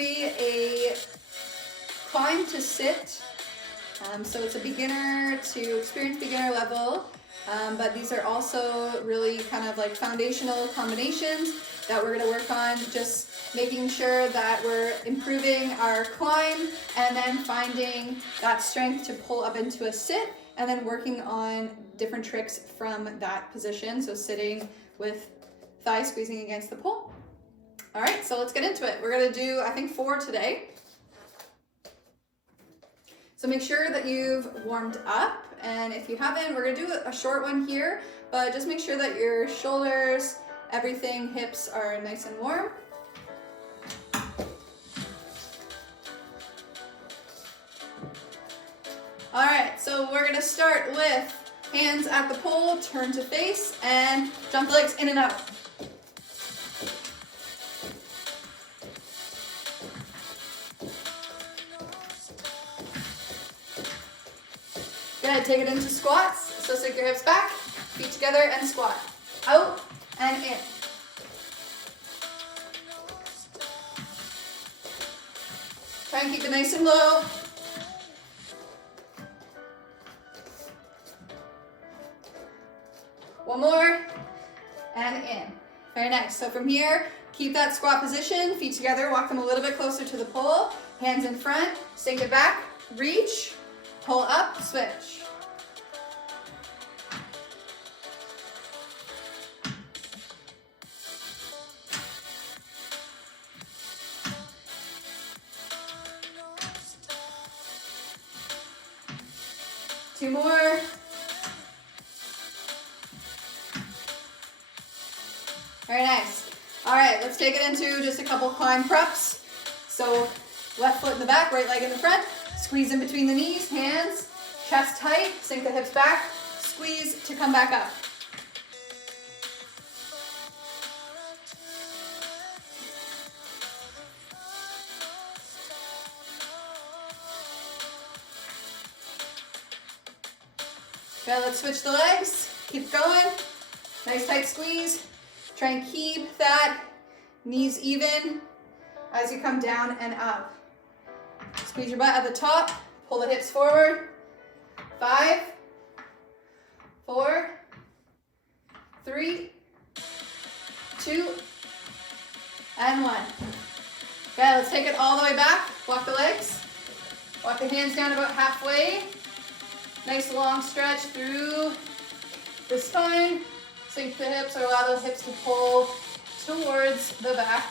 be a climb to sit. So it's a beginner to experienced beginner level, but these are also really kind of like foundational combinations that we're going to work on, just making sure that we're improving our climb and then finding that strength to pull up into a sit, and then working on different tricks from that position. So sitting with thighs squeezing against the pole. All right, so let's get into it. We're going to do, I think, 4 today. So make sure that you've warmed up, and if you haven't, we're going to do a short one here, but just make sure that your shoulders, everything, hips are nice and warm. All right, so we're going to start with hands at the pole, turn to face, and jump the legs in and out. Good, take it into squats. So stick your hips back, feet together, and squat. Out and in. Try and keep it nice and low. One more, and in. Very nice. So from here, keep that squat position, feet together, walk them a little bit closer to the pole, hands in front, sink it back, reach, pull up, switch. Two more. Very nice. All right, let's take it into just a couple climb preps. So left foot in the back, right leg in the front. Squeeze in between the knees, hands, chest tight, sink the hips back, squeeze to come back up. Okay, let's switch the legs. Keep going. Nice tight squeeze. Try and keep that knees even as you come down and up. Squeeze your butt at the top. Pull the hips forward. 5, 4, 3, 2, and 1. Okay, let's take it all the way back. Walk the legs. Walk the hands down about halfway. Nice long stretch through the spine. Sink the hips or allow the hips to pull towards the back.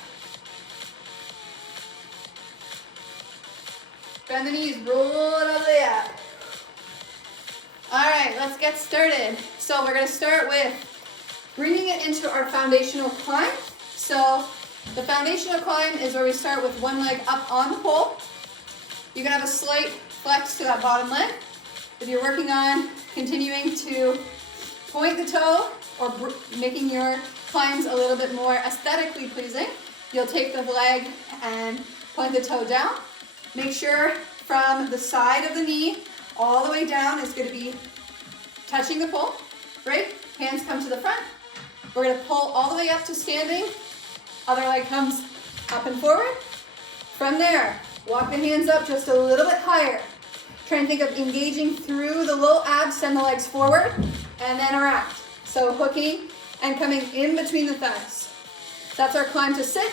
Bend the knees, roll it all the way up. All right, let's get started. So we're gonna start with bringing it into our foundational climb. So the foundational climb is where we start with one leg up on the pole. You can have a slight flex to that bottom leg. If you're working on continuing to point the toe or making your climbs a little bit more aesthetically pleasing, you'll take the leg and point the toe down. Make sure from the side of the knee all the way down is going to be touching the pole. Right? Hands come to the front. We're going to pull all the way up to standing. Other leg comes up and forward. From there, walk the hands up just a little bit higher. Try and think of engaging through the low abs, send the legs forward, and then around. So hooking and coming in between the thighs. That's our climb to sit,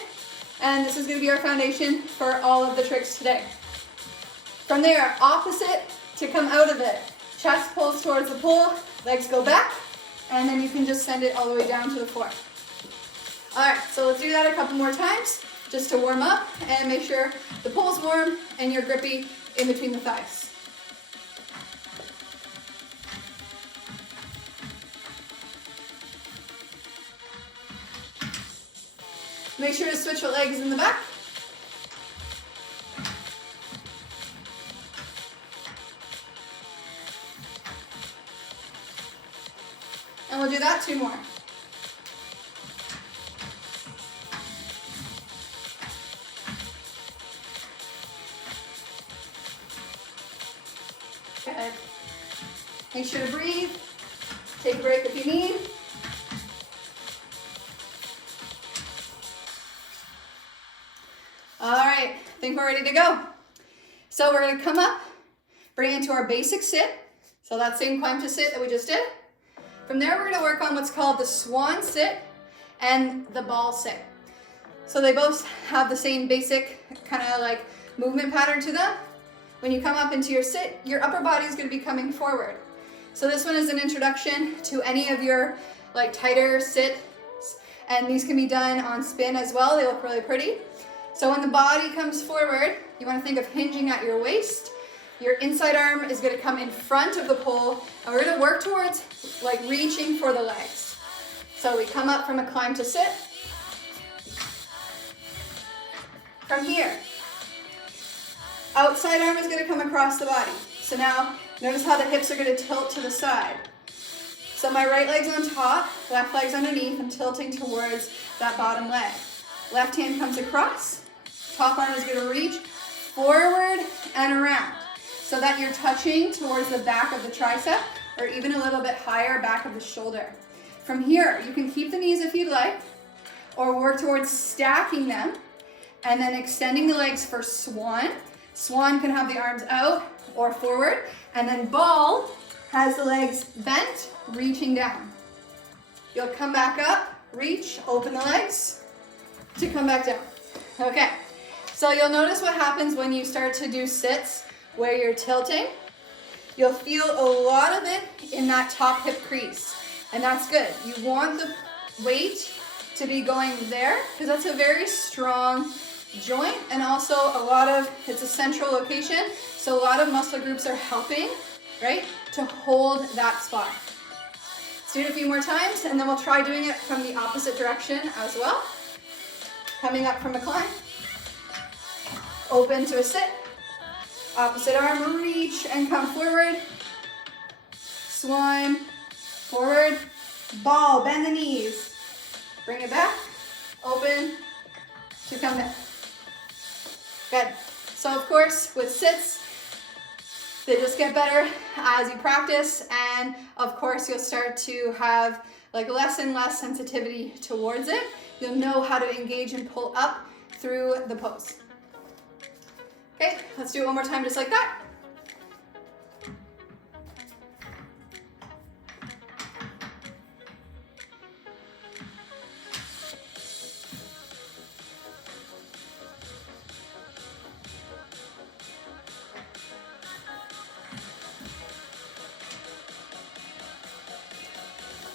and this is going to be our foundation for all of the tricks today. From there, opposite to come out of it. Chest pulls towards the pole, legs go back, and then you can just send it all the way down to the floor. All right, so let's do that a couple more times just to warm up and make sure the pole's warm and you're grippy in between the thighs. Make sure to switch your legs in the back. And we'll do that 2 more. Good. Make sure to breathe. Take a break if you need. All right, think we're ready to go. So we're gonna come up, bring it into our basic sit. So that same climb to sit that we just did. From there, we're gonna work on what's called the swan sit and the ball sit. So they both have the same basic kind of like movement pattern to them. When you come up into your sit, your upper body is gonna be coming forward. So this one is an introduction to any of your like tighter sits, and these can be done on spin as well. They look really pretty. So when the body comes forward, you wanna think of hinging at your waist. Your inside arm is gonna come in front of the pole, and we're gonna work towards like reaching for the legs. So we come up from a climb to sit. From here, outside arm is gonna come across the body. So now, notice how the hips are gonna tilt to the side. So my right leg's on top, left leg's underneath, I'm tilting towards that bottom leg. Left hand comes across, top arm is gonna reach forward and around, so that you're touching towards the back of the tricep, or even a little bit higher back of the shoulder. From here, you can keep the knees if you'd like, or work towards stacking them, and then extending the legs for swan. Swan can have the arms out or forward, and then ball has the legs bent, reaching down. You'll come back up, reach, open the legs to come back down. Okay, so you'll notice what happens when you start to do sits where you're tilting. You'll feel a lot of it in that top hip crease, and that's good. You want the weight to be going there because that's a very strong joint, and also it's a central location, so a lot of muscle groups are helping, right, to hold that spot. Let's do it a few more times, and then we'll try doing it from the opposite direction as well. Coming up from a climb, open to a sit, opposite arm, reach and come forward, swan, forward, ball, bend the knees, bring it back, open to come down. Good. So of course, with sits, they just get better as you practice, and of course you'll start to have like less and less sensitivity towards it. You'll know how to engage and pull up through the pose. Okay, let's do it one more time just like that.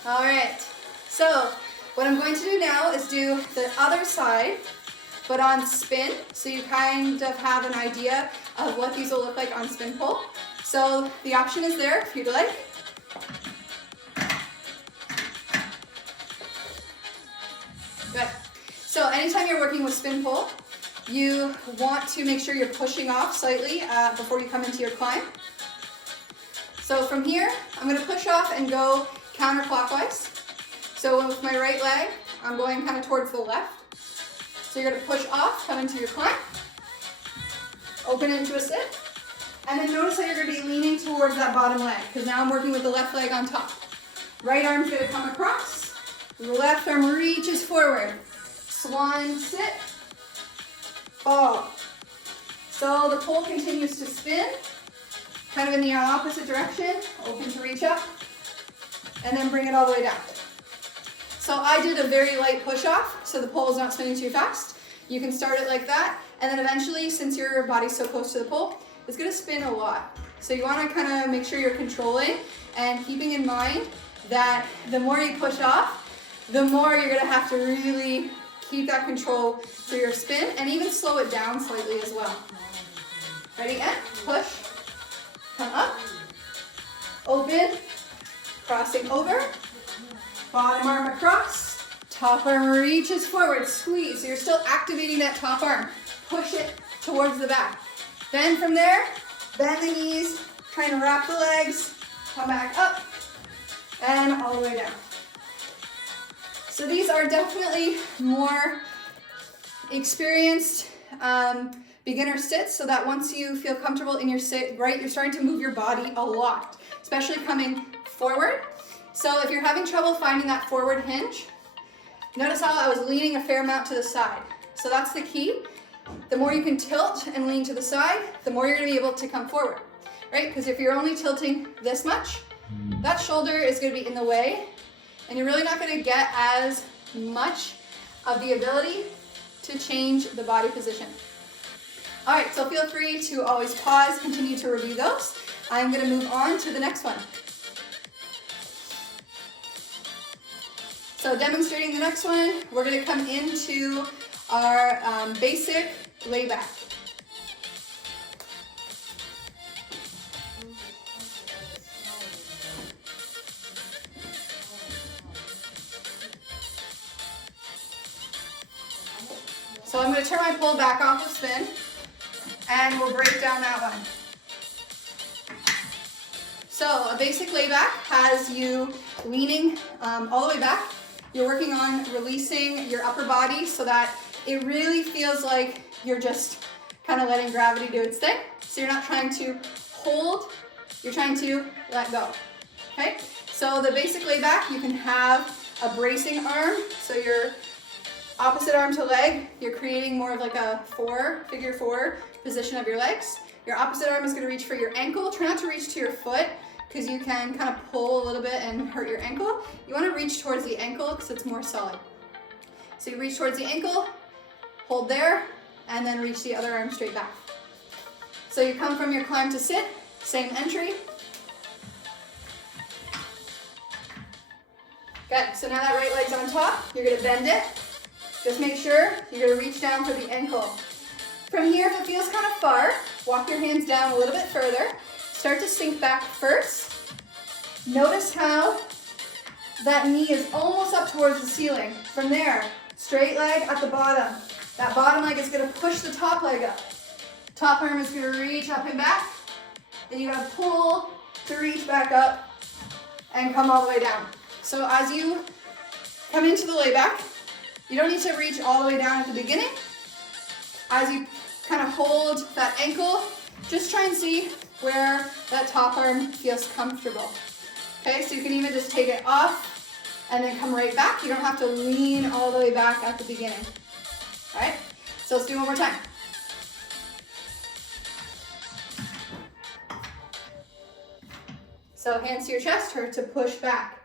All right, so what I'm going to do now is do the other side, but on spin, so you kind of have an idea of what these will look like on spin pull. So the option is there if you'd like. Good. So anytime you're working with spin pull, you want to make sure you're pushing off slightly before you come into your climb. So from here, I'm going to push off and go counterclockwise. So with my right leg, I'm going kind of towards the left. So you're going to push off, come into your climb, open into a sit, and then notice how you're going to be leaning towards that bottom leg, because now I'm working with the left leg on top. Right arm's going to come across, the left arm reaches forward, swan sit, ball. So the pole continues to spin, kind of in the opposite direction, open to reach up, and then bring it all the way down. So I did a very light push off, so the pole is not spinning too fast. You can start it like that, and then eventually, since your body's so close to the pole, it's gonna spin a lot. So you wanna kind of make sure you're controlling and keeping in mind that the more you push off, the more you're gonna have to really keep that control through your spin, and even slow it down slightly as well. Ready, and push, come up, open, crossing over, bottom arm across, top arm reaches forward, squeeze. So you're still activating that top arm. Push it towards the back. Then from there, bend the knees, trying to wrap the legs, come back up, and all the way down. So these are definitely more experienced beginner sits, so that once you feel comfortable in your sit, right, you're starting to move your body a lot, especially coming forward. So if you're having trouble finding that forward hinge, notice how I was leaning a fair amount to the side. So that's the key, the more you can tilt and lean to the side, the more you're gonna be able to come forward, right? Because if you're only tilting this much, that shoulder is gonna be in the way, and you're really not gonna get as much of the ability to change the body position. All right, so feel free to always pause, continue to review those. I'm gonna move on to the next one. So demonstrating the next one, we're gonna come into our basic layback. So I'm going to turn my pole back off of spin, and we'll break down that one. So a basic layback has you leaning all the way back. You're working on releasing your upper body so that it really feels like you're just kind of letting gravity do its thing. So you're not trying to hold, you're trying to let go. Okay? So the basic layback, you can have a bracing arm, so your opposite arm to leg, you're creating more of like a figure four position of your legs. Your opposite arm is going to reach for your ankle. Try not to reach to your foot because you can kind of pull a little bit and hurt your ankle. You want to reach towards the ankle because it's more solid. So you reach towards the ankle, hold there, and then reach the other arm straight back. So you come from your climb to sit, same entry. Good, so now that right leg's on top, you're going to bend it. Just make sure you're going to reach down for the ankle. From here, if it feels kind of far, walk your hands down a little bit further. Start to sink back first. Notice how that knee is almost up towards the ceiling. From there, straight leg at the bottom. That bottom leg is going to push the top leg up. Top arm is going to reach up and back. Then you're going to pull to reach back up and come all the way down. So as you come into the layback, you don't need to reach all the way down at the beginning. As you kind of hold that ankle, just try and see where that top arm feels comfortable. Okay, so you can even just take it off and then come right back. You don't have to lean all the way back at the beginning. All right, so let's do it one more time. So hands to your chest, or to push back.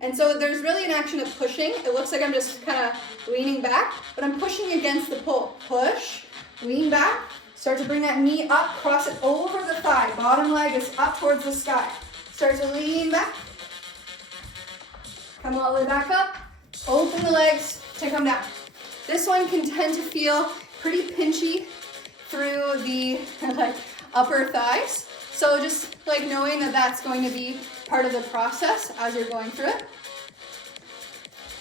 And so there's really an action of pushing. It looks like I'm just kind of leaning back, but I'm pushing against the pull. Push, lean back, start to bring that knee up, cross it over the thigh. Bottom leg is up towards the sky. Start to lean back. Come all the way back up. Open the legs to come down. This one can tend to feel pretty pinchy through the like upper thighs. So just like knowing that that's going to be part of the process as you're going through it.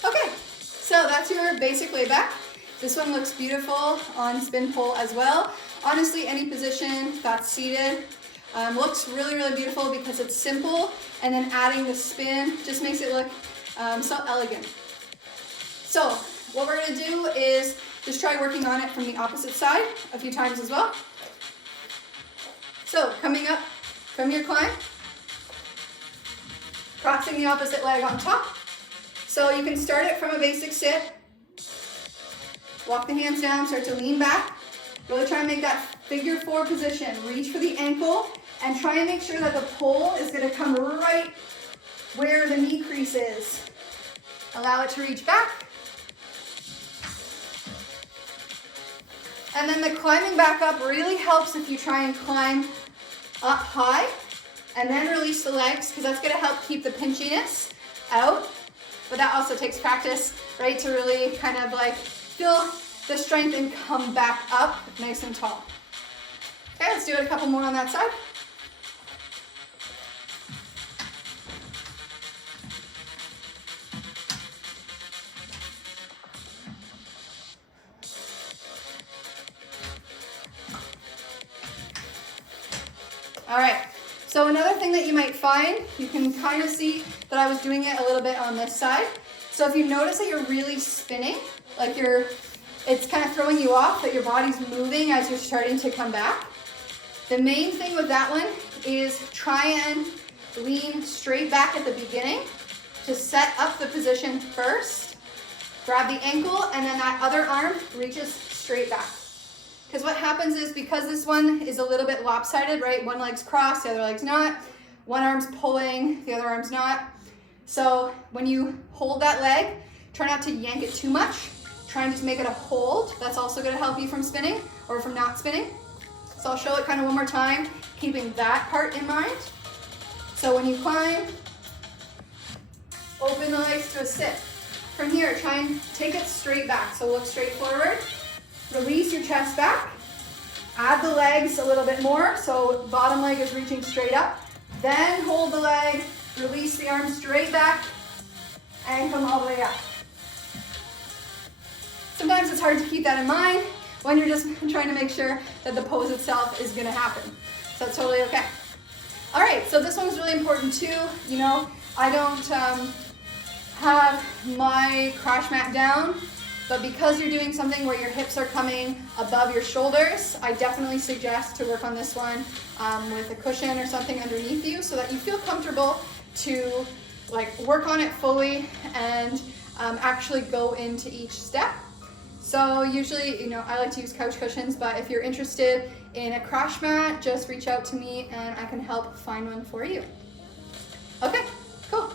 Okay, so that's your basic layback. This one looks beautiful on spin pole as well. Honestly, any position that's seated looks really, really beautiful because it's simple, and then adding the spin just makes it look so elegant. So what we're gonna do is just try working on it from the opposite side a few times as well. So coming up from your climb, crossing the opposite leg on top. So you can start it from a basic sit. Walk the hands down, start to lean back. Really try and make that figure four position. Reach for the ankle and try and make sure that the pole is going to come right where the knee crease is. Allow it to reach back. And then the climbing back up really helps if you try and climb up high and then release the legs, because that's going to help keep the pinchiness out. But that also takes practice, right, to really kind of like feel the strength and come back up nice and tall. Okay, let's do it a couple more on that side. All right, so another thing that you might find, you can kind of see that I was doing it a little bit on this side. So if you notice that you're really spinning, like it's kind of throwing you off, that your body's moving as you're starting to come back. The main thing with that one is try and lean straight back at the beginning to set up the position first. Grab the ankle, and then that other arm reaches straight back. Because what happens is, because this one is a little bit lopsided, right? One leg's crossed, the other leg's not. One arm's pulling, the other arm's not. So when you hold that leg, try not to yank it too much. Trying to make it a hold. That's also going to help you from spinning or from not spinning. So I'll show it kind of one more time, keeping that part in mind. So when you climb, open the legs to a sit. From here, try and take it straight back. So look straight forward. Release your chest back. Add the legs a little bit more, so bottom leg is reaching straight up. Then hold the leg, release the arm straight back, and come all the way up. Sometimes it's hard to keep that in mind when you're just trying to make sure that the pose itself is gonna happen. So that's totally okay. All right, so this one's really important too. You know, I don't have my crash mat down, but because you're doing something where your hips are coming above your shoulders, I definitely suggest to work on this one with a cushion or something underneath you so that you feel comfortable to like work on it fully and actually go into each step. So usually, you know, I like to use couch cushions, but if you're interested in a crash mat, just reach out to me and I can help find one for you. Okay, cool.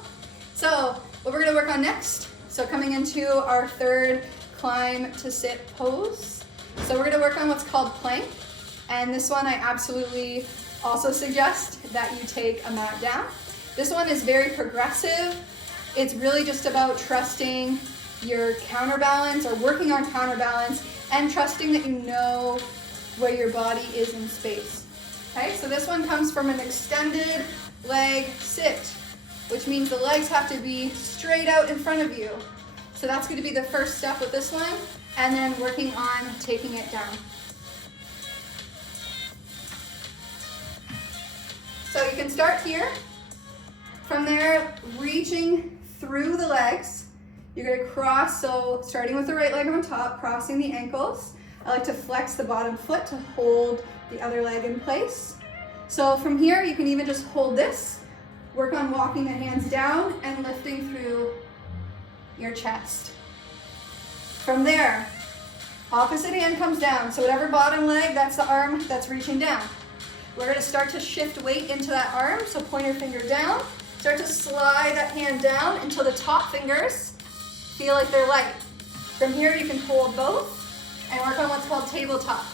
So what we're gonna work on next, so coming into our third climb to sit pose. So we're gonna work on what's called plank. And this one I absolutely also suggest that you take a mat down. This one is very progressive. It's really just about trusting your counterbalance or working on counterbalance and trusting that you know where your body is in space. Okay, so this one comes from an extended leg sit, which means the legs have to be straight out in front of you. So that's going to be the first step with this one, and then working on taking it down. So you can start here. From there, reaching through the legs. You're going to cross, so starting with the right leg on top, crossing the ankles. I like to flex the bottom foot to hold the other leg in place. So from here, you can even just hold this. Work on walking the hands down and lifting through your chest. From there, opposite hand comes down. So whatever bottom leg, that's the arm that's reaching down. We're going to start to shift weight into that arm. So pointer finger down. Start to slide that hand down until the top fingers feel like they're light. From here, you can hold both and work on what's called tabletop.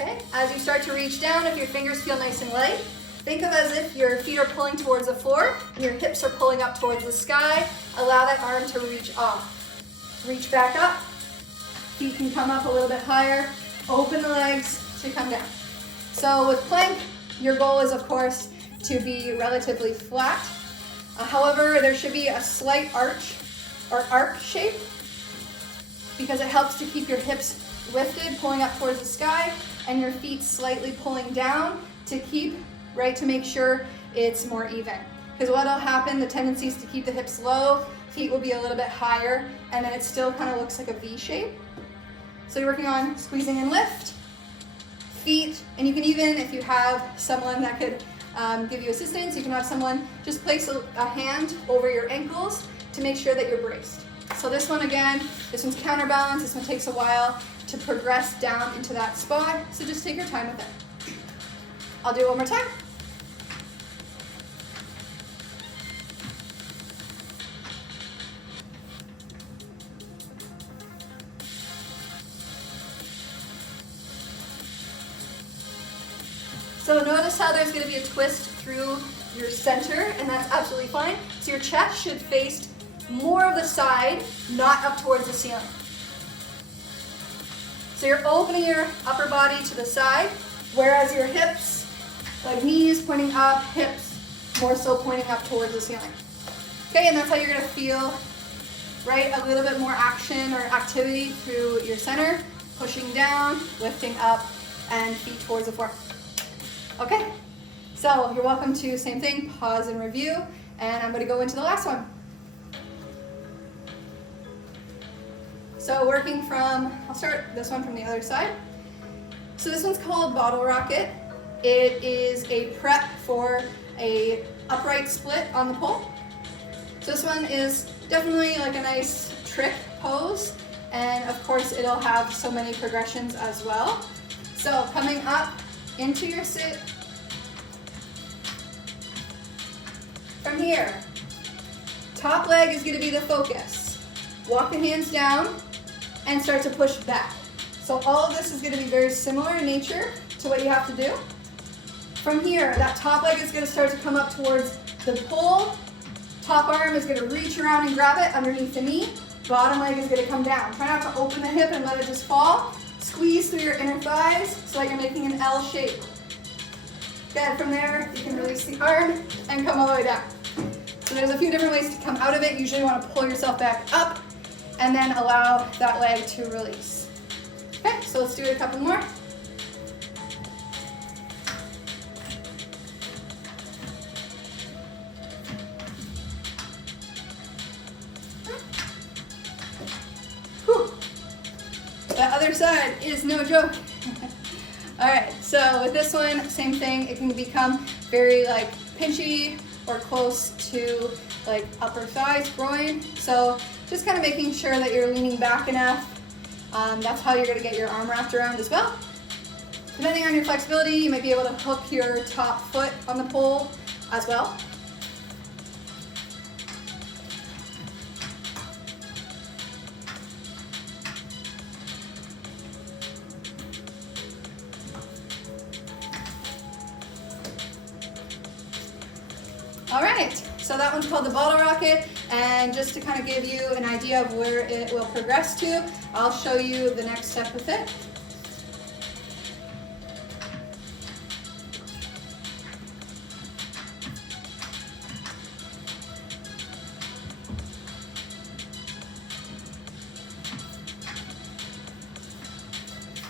Okay, as you start to reach down, if your fingers feel nice and light, think of as if your feet are pulling towards the floor and your hips are pulling up towards the sky. Allow that arm to reach off. Reach back up. Feet can come up a little bit higher. Open the legs to come down. So with plank, your goal is, of course, to be relatively flat. However, there should be a slight arch or arc shape because it helps to keep your hips lifted, pulling up towards the sky, and your feet slightly pulling down to keep, right, to make sure it's more even. Because what will happen, the tendency is to keep the hips low, feet will be a little bit higher, and then it still kind of looks like a V shape. So you're working on squeezing and lift, feet, and you can even, if you have someone that could give you assistance, you can have someone just place a hand over your ankles to make sure that you're braced. So this one again, this one's counterbalance, this one takes a while to progress down into that spot, so just take your time with it. I'll do it one more time. So notice how there's going to be a twist through your center, and that's absolutely fine. So your chest should face more of the side, not up towards the ceiling. So you're opening your upper body to the side, whereas your hips, like knees pointing up, hips more so pointing up towards the ceiling. Okay, and that's how you're going to feel, right? A little bit more action or activity through your center, pushing down, lifting up, and feet towards the floor. Okay, so you're welcome to, same thing, pause and review, and I'm going to go into the last one. So working from, I'll start this one from the other side. So this one's called bottle rocket. It is a prep for a upright split on the pole. So this one is definitely like a nice trick pose. And of course, it'll have so many progressions as well. So coming up into your sit. From here, top leg is gonna be the focus. Walk the hands down and start to push back. So all of this is gonna be very similar in nature to what you have to do. From here, that top leg is gonna start to come up towards the pole. Top arm is gonna reach around and grab it underneath the knee. Bottom leg is gonna come down. Try not to open the hip and let it just fall. Squeeze through your inner thighs so that you're making an L shape. Good, from there, you can release the arm and come all the way down. So there's a few different ways to come out of it. Usually you wanna pull yourself back up and then allow that leg to release. Okay, so let's do it a couple more. Whew. The other side is no joke. All right, so with this one, same thing. It can become very like pinchy or close to like upper thighs, groin. So just kind of making sure that you're leaning back enough. That's how you're gonna get your arm wrapped around as well. Depending on your flexibility, you might be able to hook your top foot on the pole as well. All right, so that one's called the bottle rocket, and just to kind of give you an idea of where it will progress to, I'll show you the next step with it.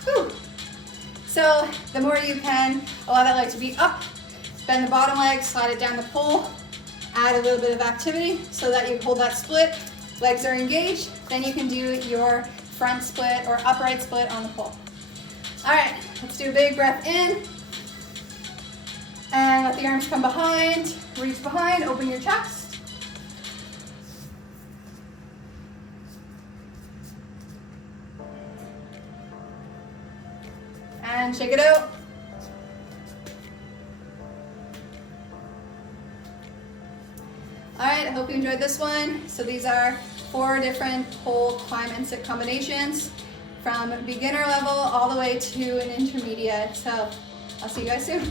Whew. So the more you can allow that leg to be up, bend the bottom leg, slide it down the pole, add a little bit of activity so that you hold that split, legs are engaged, then you can do your front split or upright split on the pole. All right, let's do a big breath in, and let the arms come behind, reach behind, open your chest. And shake it out. All right, I hope you enjoyed this one. So these are 4 different pole climb and sit combinations from beginner level all the way to an intermediate. So I'll see you guys soon.